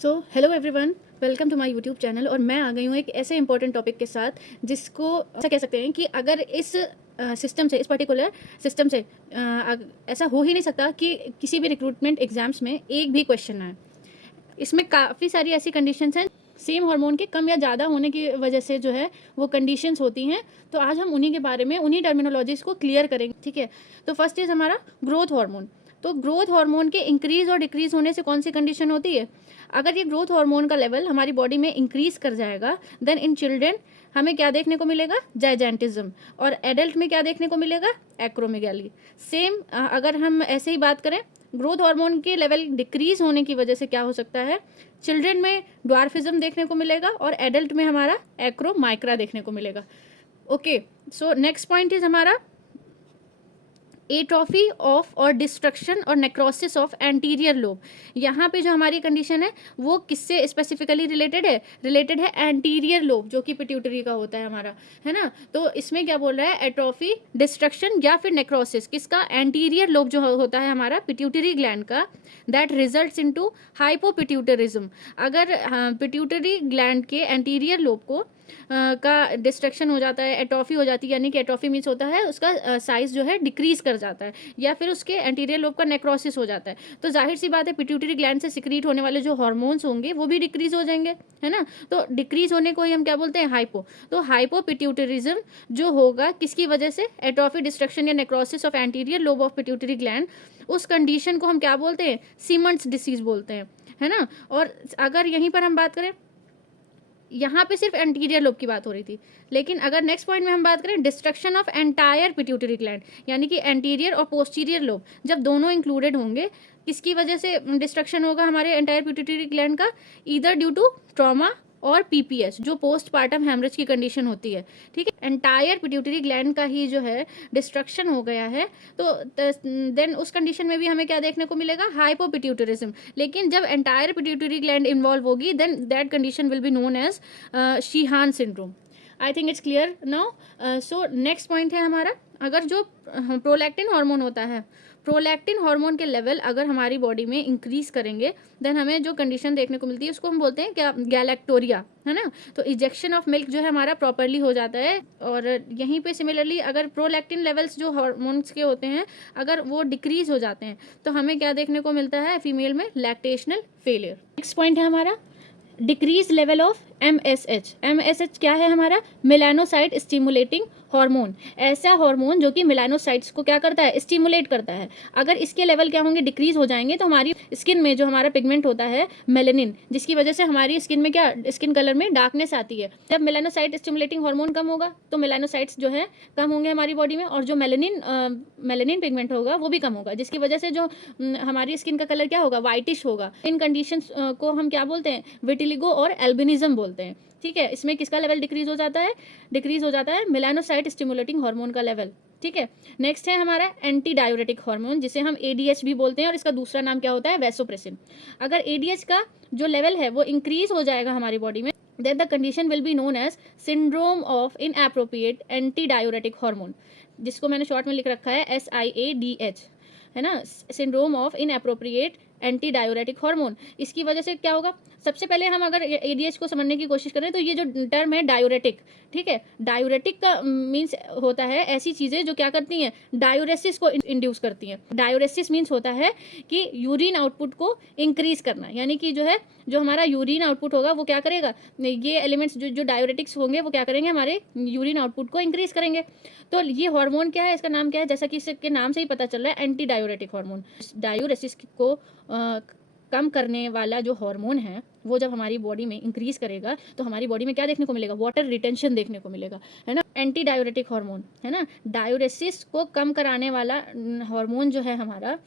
So hello everyone, welcome to my YouTube channel. और मैं आ गई हूँ एक ऐसे इंपॉर्टेंट टॉपिक के साथ जिसको ऐसा कह सकते हैं कि अगर इस सिस्टम से, इस पर्टिकुलर सिस्टम से ऐसा हो ही नहीं सकता कि किसी भी रिक्रूटमेंट एग्जाम्स में एक भी क्वेश्चन ना आए। इसमें काफ़ी सारी ऐसी कंडीशंस हैं, सेम हार्मोन के कम या ज़्यादा होने की वजह से जो है वो कंडीशंस होती हैं। तो आज हम उन्हीं के बारे में, उन्हीं टर्मिनोलॉजीज़ को क्लियर करेंगे, ठीक है। तो फर्स्ट इज़ हमारा ग्रोथ हार्मोन। तो ग्रोथ हार्मोन के इंक्रीज़ और डिक्रीज़ होने से कौन सी कंडीशन होती है? अगर ये ग्रोथ हार्मोन का लेवल हमारी बॉडी में इंक्रीज़ कर जाएगा, देन इन चिल्ड्रेन हमें क्या देखने को मिलेगा? जाइजेंटिज्म। और एडल्ट में क्या देखने को मिलेगा? एक्रोमेगाली। सेम अगर हम ऐसे ही बात करें, ग्रोथ हार्मोन के लेवल डिक्रीज होने की वजह से क्या हो सकता है? चिल्ड्रन में ड्वार्फिज्म देखने को मिलेगा और एडल्ट में हमारा एक्रोमाइक्रा देखने को मिलेगा। Okay, so next point is हमारा एट्रोफी ऑफ और डिस्ट्रक्शन और नेक्रोसिस ऑफ एंटीरियर लोब। यहाँ पे जो हमारी कंडीशन है वो किससे स्पेसिफिकली रिलेटेड है? रिलेटेड है एंटीरियर लोब, जो कि पिट्यूटरी का होता है हमारा, है ना। तो इसमें क्या बोल रहा है? एट्रोफी, डिस्ट्रक्शन या फिर नेक्रोसिस किसका? एंटीरियर लोब जो होता है हमारा पिट्यूटरी ग्लैंड का, दैट रिजल्ट्स इनटू हाइपोपिट्यूटरिज्म। अगर पिट्यूटरी ग्लैंड के एंटीरियर लोब को का डिस्ट्रक्शन हो जाता है, एट्रोफी हो जाती है, यानी कि एट्रोफी मीन्स होता है उसका साइज जो है डिक्रीज कर जाता है, या फिर उसके एंटीरियर लोब का नेक्रोसिस हो जाता है, तो जाहिर सी बात है पिट्यूटरी ग्लैंड से सिक्रीट होने वाले जो हार्मोन्स होंगे वो भी डिक्रीज हो जाएंगे, है ना। तो डिक्रीज होने को ही हम क्या बोलते हैं? हाइपो। तो हाइपोपिट्यूटरिज्म जो होगा किसकी वजह से? एट्रोफी, डिस्ट्रक्शन या necrosis of anterior lobe of pituitary gland. उस कंडीशन को हम क्या बोलते हैं? सीमंड्स डिसीज बोलते हैं, है ना। और अगर यहीं पर हम बात करें, यहाँ पे सिर्फ एंटीरियर लोब की बात हो रही थी, लेकिन अगर नेक्स्ट पॉइंट में हम बात करें destruction of entire pituitary gland, यानी कि एंटीरियर और पोस्टीरियर लोब जब दोनों इंक्लूडेड होंगे, किसकी वजह से डिस्ट्रक्शन होगा हमारे एंटायर पिट्यूटरी ग्लैंड का? ईदर ड्यू टू ट्रॉमा और पीपीएस, जो पोस्टपार्टम हेमरेज की कंडीशन होती है, ठीक है। एंटायर पिट्यूटरी ग्लैंड का ही जो है डिस्ट्रक्शन हो गया है, तो देन उस कंडीशन में भी हमें क्या देखने को मिलेगा? हाइपोपिट्यूटरिज्म। लेकिन जब एंटायर पिट्यूटरी ग्लैंड इन्वॉल्व होगी, then that condition will be known as Sheehan syndrome. I think it's clear now. So next point है हमारा, अगर जो प्रोलैक्टिन हार्मोन होता है, प्रोलैक्टिन हार्मोन के लेवल अगर हमारी बॉडी में इंक्रीज करेंगे, देन हमें जो कंडीशन देखने को मिलती है उसको हम बोलते हैं क्या? गैलेक्टोरिया, है ना। तो इजेक्शन ऑफ मिल्क जो है हमारा प्रॉपरली हो जाता है। और यहीं पे सिमिलरली अगर प्रोलैक्टिन लेवल्स जो हार्मोन्स के होते हैं अगर वो डिक्रीज हो जाते हैं, तो हमें क्या देखने को मिलता है? फीमेल में लैक्टेशनल फेलियर। नेक्स्ट पॉइंट है हमारा decrease level of MSH। MSH क्या है हमारा? Melanocyte stimulating hormone. ऐसा हार्मोन जो कि मेलानोसाइट्स को क्या करता है? स्टिमुलेट करता है। अगर इसके लेवल क्या होंगे? डिक्रीज हो जाएंगे, तो हमारी स्किन में जो हमारा पिगमेंट होता है मेलेनिन, जिसकी वजह से हमारी स्किन में क्या? स्किन कलर में डार्कनेस आती है। जब मेलानोसाइट स्टिमुलेटिंग हार्मोन कम होगा तो मेलानोसाइट्स जो है कम होंगे हमारी बॉडी में, और जो मेलेनिन पिगमेंट होगा वो भी कम होगा, जिसकी वजह से जो हमारी स्किन का कलर क्या होगा? वाइटिश होगा। इन कंडीशंस को हम क्या बोलते हैं? विटिलिगो और एल्बिनिज्म बोलते हैं, ठीक है। इसमें किसका लेवल डिक्रीज हो जाता है? डिक्रीज हो जाता है मेलानोसाइट स्टिमुलेटिंग हार्मोन का लेवल, ठीक है। नेक्स्ट है हमारा एंटी डायूरेटिक हार्मोन, जिसे हम ADH भी बोलते हैं, और इसका दूसरा नाम क्या होता है? वैसोप्रेसिन। अगर ADH का जो लेवल है वो इंक्रीज हो जाएगा हमारी बॉडी में, then the condition will be known as syndrome of inappropriate antidiuretic hormone, जिसको मैंने शॉर्ट में लिख रखा है SIADH, है ना। Syndrome of inappropriate anti diuretic hormone. इसकी वजह से क्या होगा? सबसे पहले हम अगर ADH को समझने की कोशिश करें तो ये जो टर्म है डायूरेटिक, ठीक है, डायूरेटिक का मीन्स होता है ऐसी चीज़ें जो क्या करती हैं? डायूरेसिस को इंड्यूस करती हैं। डायूरेसिस मीन्स होता है कि यूरिन आउटपुट को इंक्रीज करना, यानी कि जो है जो हमारा यूरिन आउटपुट होगा वो क्या करेगा? ये एलिमेंट्स जो डायूरेटिक्स होंगे वो क्या करेंगे? हमारे यूरिन आउटपुट को इंक्रीज करेंगे। तो ये हार्मोन क्या है? इसका नाम क्या है? जैसा कि इसके नाम से ही पता चल रहा है, एंटी डायूरेटिक हार्मोन। डायूरेसिस को कम करने वाला जो हार्मोन है वो जब हमारी बॉडी में इंक्रीज करेगा तो हमारी बॉडी में क्या देखने को मिलेगा? वाटर रिटेंशन देखने को मिलेगा, है ना। एंटी डायूरेटिक हार्मोन, है ना। डायूरेसिस को कम कराने वाला हार्मोन जो है हमारा,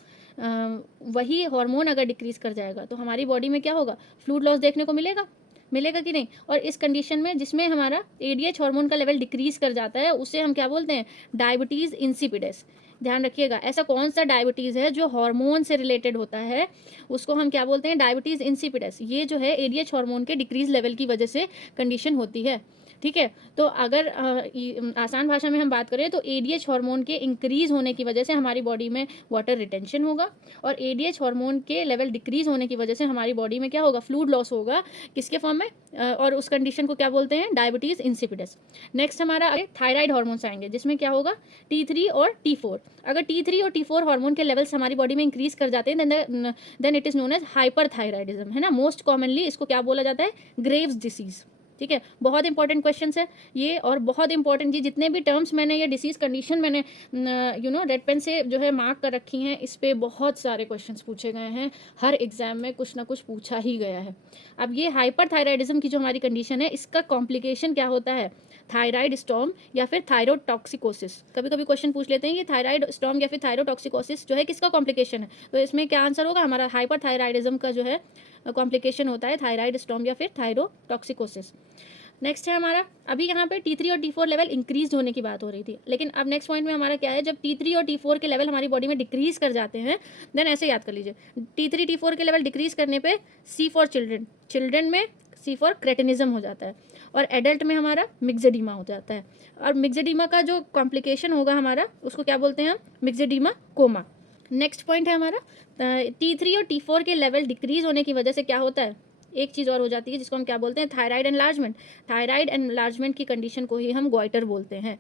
वही हार्मोन अगर डिक्रीज कर जाएगा तो हमारी बॉडी में क्या होगा? फ्लूइड लॉस देखने को मिलेगा, मिलेगा कि नहीं। और इस कंडीशन में जिसमें हमारा ADH हार्मोन का लेवल डिक्रीज कर जाता है उसे हम क्या बोलते हैं? Diabetes insipidus. ध्यान रखिएगा, ऐसा कौन सा डायबिटीज़ है जो हार्मोन से रिलेटेड होता है, उसको हम क्या बोलते हैं, डायबिटीज़ इंसिपिडस। ये जो है एडीएच हार्मोन के डिक्रीज लेवल की वजह से कंडीशन होती है, ठीक है। तो अगर आसान भाषा में हम बात करें तो एडीएच हार्मोन के इंक्रीज होने की वजह से हमारी बॉडी में वाटर रिटेंशन होगा, और एडीएच हार्मोन के लेवल डिक्रीज होने की वजह से हमारी बॉडी में क्या होगा, फ्लूइड लॉस होगा, किसके फॉर्म में, और उस कंडीशन को क्या बोलते हैं, डायबिटीज़ इंसिपिडस। नेक्स्ट हमारा थायराइड हार्मोन्स आएंगे, जिसमें क्या होगा, T3 और T4। अगर T3 और T4 हार्मोन के लेवल्स हमारी बॉडी में इंक्रीज कर जाते हैं then it is known as hyperthyroidism, है ना। मोस्ट कॉमनली इसको क्या बोला जाता है, ग्रेव्स डिसीज, ठीक है। बहुत इंपॉर्टेंट क्वेश्चन है ये, और बहुत इंपॉर्टेंट जी, जितने भी टर्म्स मैंने ये डिसीज कंडीशन मैंने रेड पेन से जो है मार्क कर रखी हैं, इस पे बहुत सारे क्वेश्चंस पूछे गए हैं, हर एग्जाम में कुछ ना कुछ पूछा ही गया है। अब ये हाइपरथायराइडिज्म की जो हमारी कंडीशन है, इसका कॉम्प्लिकेशन क्या होता है, थायराइड स्टॉर्म या फिर थायरोटॉक्सिकोसिस। कभी कभी क्वेश्चन पूछ लेते हैं कि थायराइड स्टॉर्म या फिर थायरोटॉक्सिकोसिस जो है किसका कॉम्प्लिकेशन है, तो इसमें क्या आंसर होगा, हमारा हाइपरथायराइडिज्म का जो है कॉम्प्लिकेशन होता है थायराइड स्टॉर्म या फिर थायरोटॉक्सिकोसिस। नेक्स्ट है हमारा, अभी यहाँ पे T3 और T4 लेवल इंक्रीज होने की बात हो रही थी, लेकिन अब नेक्स्ट पॉइंट में हमारा क्या है, जब T3 और T4 के लेवल हमारी बॉडी में डिक्रीज कर जाते हैं, देन ऐसे याद कर लीजिए, T3 T4 के लेवल डिक्रीज करने पे C फॉर चिल्ड्रन, चिल्ड्रन में C फॉर क्रेटिनिज्म हो जाता है, और एडल्ट में हमारा मिक्सेडीमा हो जाता है। और मिक्सेडीमा का जो कॉम्प्लिकेशन होगा हमारा, उसको क्या बोलते हैं हम, मिक्सेडीमा कोमा। नेक्स्ट पॉइंट है हमारा, T3 और T4 के लेवल डिक्रीज होने की वजह से क्या होता है, एक चीज़ और हो जाती है जिसको हम क्या बोलते हैं, थायराइड एनलार्जमेंट। थायराइड एनलार्जमेंट की कंडीशन को ही हम गॉइटर बोलते हैं।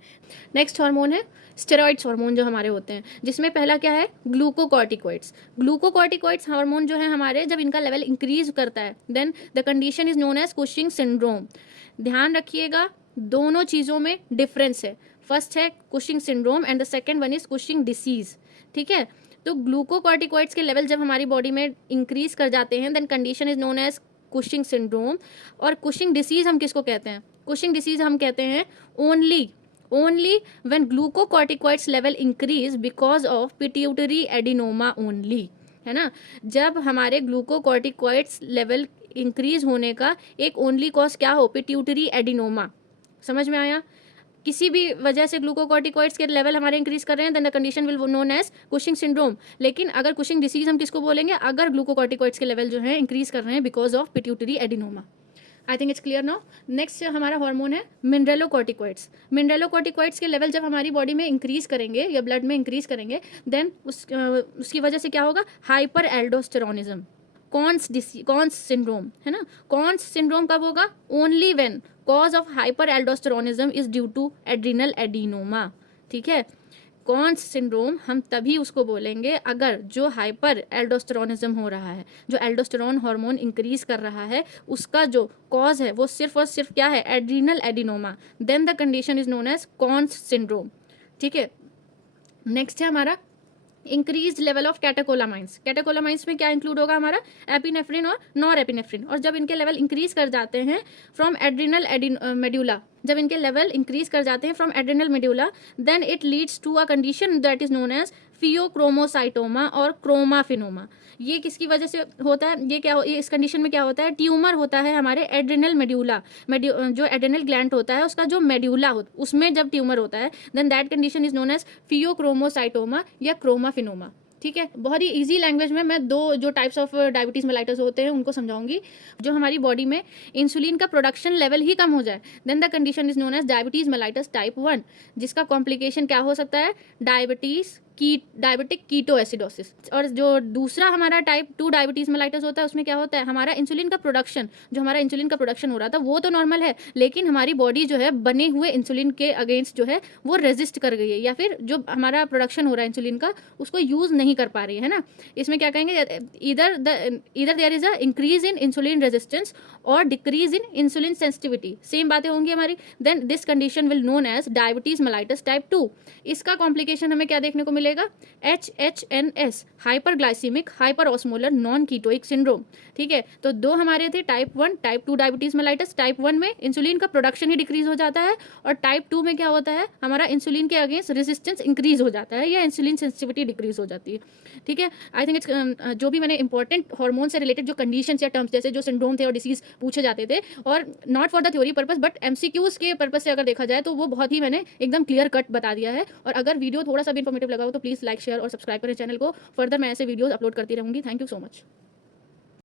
नेक्स्ट हार्मोन है स्टेरॉइड्स हार्मोन जो हमारे होते हैं, जिसमें पहला क्या है, ग्लूकोकॉर्टिकॉइड्स। ग्लूकोकॉर्टिकॉइड्स हार्मोन जो है हमारे, जब इनका लेवल इंक्रीज करता है then the condition is known as Cushing syndrome. ध्यान रखिएगा, दोनों चीज़ों में डिफरेंस है, फर्स्ट है Cushing syndrome and the second one is Cushing disease, ठीक है। तो ग्लूकोकॉर्टिकॉइड्स के लेवल जब हमारी बॉडी में इंक्रीज कर जाते हैं then condition is known as Cushing syndrome. और कुशिंग डिसीज हम किसको कहते हैं, कुशिंग डिसीज हम कहते हैं only when glucocorticoids level increase because of pituitary adenoma only, है ना। जब हमारे ग्लूकोकॉर्टिकॉइड्स लेवल इंक्रीज होने का एक ओनली कॉज क्या हो, पिट्यूटरी एडिनोमा। समझ में आया, किसी भी वजह से ग्लूकोकॉर्टिकॉइड्स के लेवल हमारे इंक्रीज कर रहे हैं then the condition will known as Cushing syndrome. लेकिन अगर कुशिंग डिसीज हम किसको बोलेंगे, अगर ग्लूकोकॉर्टिकॉइड्स के लेवल जो है इंक्रीज कर रहे हैं because of pituitary adenoma. I think it's clear now. Next हमारा हार्मोन है मिनरलोकॉर्टिकॉइड्स। मिनरलोकॉर्टिकॉइड्स के लेवल जब हमारी बॉडी में इंक्रीज करेंगे या ब्लड में इंक्रीज करेंगे देन उसकी वजह से क्या होगा, हाइपर एल्डोस्टेरोनिज्म, कॉन्स सिंड्रोम, है ना। कॉन्स सिंड्रोम कब होगा, only when cause of hyper aldosteronism is due to adrenal adenoma, ठीक है। कॉन्स सिंड्रोम हम तभी उसको बोलेंगे अगर जो हाइपर एल्डोस्टेरोनिज्म हो रहा है, जो एल्डोस्टेरोन हार्मोन इंक्रीज कर रहा है, उसका जो कॉज है वो सिर्फ और सिर्फ क्या है, adrenal adenoma, then the condition is known as Conn's syndrome, ठीक है। नेक्स्ट है हमारा increase level of catecholamines. Catecholamines में क्या इंक्लूड होगा हमारा, एपिनेफ्रिन और नॉर एपिनेफ्रिन। और जब इनके लेवल इंक्रीज कर जाते हैं फ्रॉम एड्रिनल मेड्यूला, जब इनके लेवल इंक्रीज कर जाते हैं from adrenal medulla then it leads to a condition that is known as pheochromocytoma और क्रोमाफिनोमा। ये किसकी वजह से होता है, ये क्या इस कंडीशन में क्या होता है, ट्यूमर होता है हमारे एड्रिनल मेड्यूला, जो एड्रिनल ग्लैंड होता है उसका जो मेड्यूला हो उसमें जब ट्यूमर होता है then that condition is known as pheochromocytoma या क्रोमाफिनोमा, ठीक है। बहुत ही इजी लैंग्वेज में मैं दो जो टाइप्स ऑफ डायबिटीज मेलाइटस होते हैं उनको समझाऊंगी। जो हमारी बॉडी में इंसुलिन का प्रोडक्शन लेवल ही कम हो जाए then the condition is known as diabetes mellitus type 1, जिसका कॉम्प्लिकेशन क्या हो सकता है, डायबिटिक कीटोएसिडोसिस। और जो दूसरा हमारा टाइप 2 डायबिटीज मेलाइटस होता है उसमें क्या होता है, हमारा इंसुलिन का प्रोडक्शन, जो हमारा इंसुलिन का प्रोडक्शन हो रहा था वो तो नॉर्मल है, लेकिन हमारी बॉडी जो है बने हुए इंसुलिन के अगेंस्ट जो है वो रेजिस्ट कर गई है, या फिर जो हमारा प्रोडक्शन हो रहा है इंसुलिन का उसको यूज़ नहीं कर पा रही है ना। इसमें क्या कहेंगे, इधर there is a increase in insulin resistance और decrease in insulin sensitivity, same बातें होंगी हमारी, then this condition will known as diabetes mellitus type 2। इसका कॉम्प्लिकेशन हमें क्या देखने को मिलेगा, HHNS, hyperglycemic hyper osmolar non ketotic syndrome, ठीक है। तो दो हमारे थे, type 1 type 2 diabetes mellitus. Type 1 में इंसुलिन का प्रोडक्शन ही डिक्रीज हो जाता है, और टाइप 2 में क्या होता है, हमारा इंसुलिन के अगेंस्ट रेजिस्टेंस इंक्रीज हो जाता है या इंसुलिन सेंसिटिविटी डिक्रीज हो जाती है, ठीक है। आई थिंक इट्स जो भी मैंने इंपॉर्टेंट हार्मोन से रिलेटेड जो कंडीशन या टर्म्स जैसे जो सिंड्रोम थे और डिसीज पूछे जाते थे, और not for the theory purpose but MCQs के पर्पस से अगर देखा जाए तो वो बहुत ही मैंने एकदम क्लियर कट बता दिया है। और अगर वीडियो थोड़ा सा भी इन्फॉर्मेटिव लगा हो तो प्लीज़ लाइक शेयर और सब्सक्राइब करें चैनल को। फर्दर मैं ऐसे वीडियोज़ अपलोड करती रहूँगी। Thank you so much.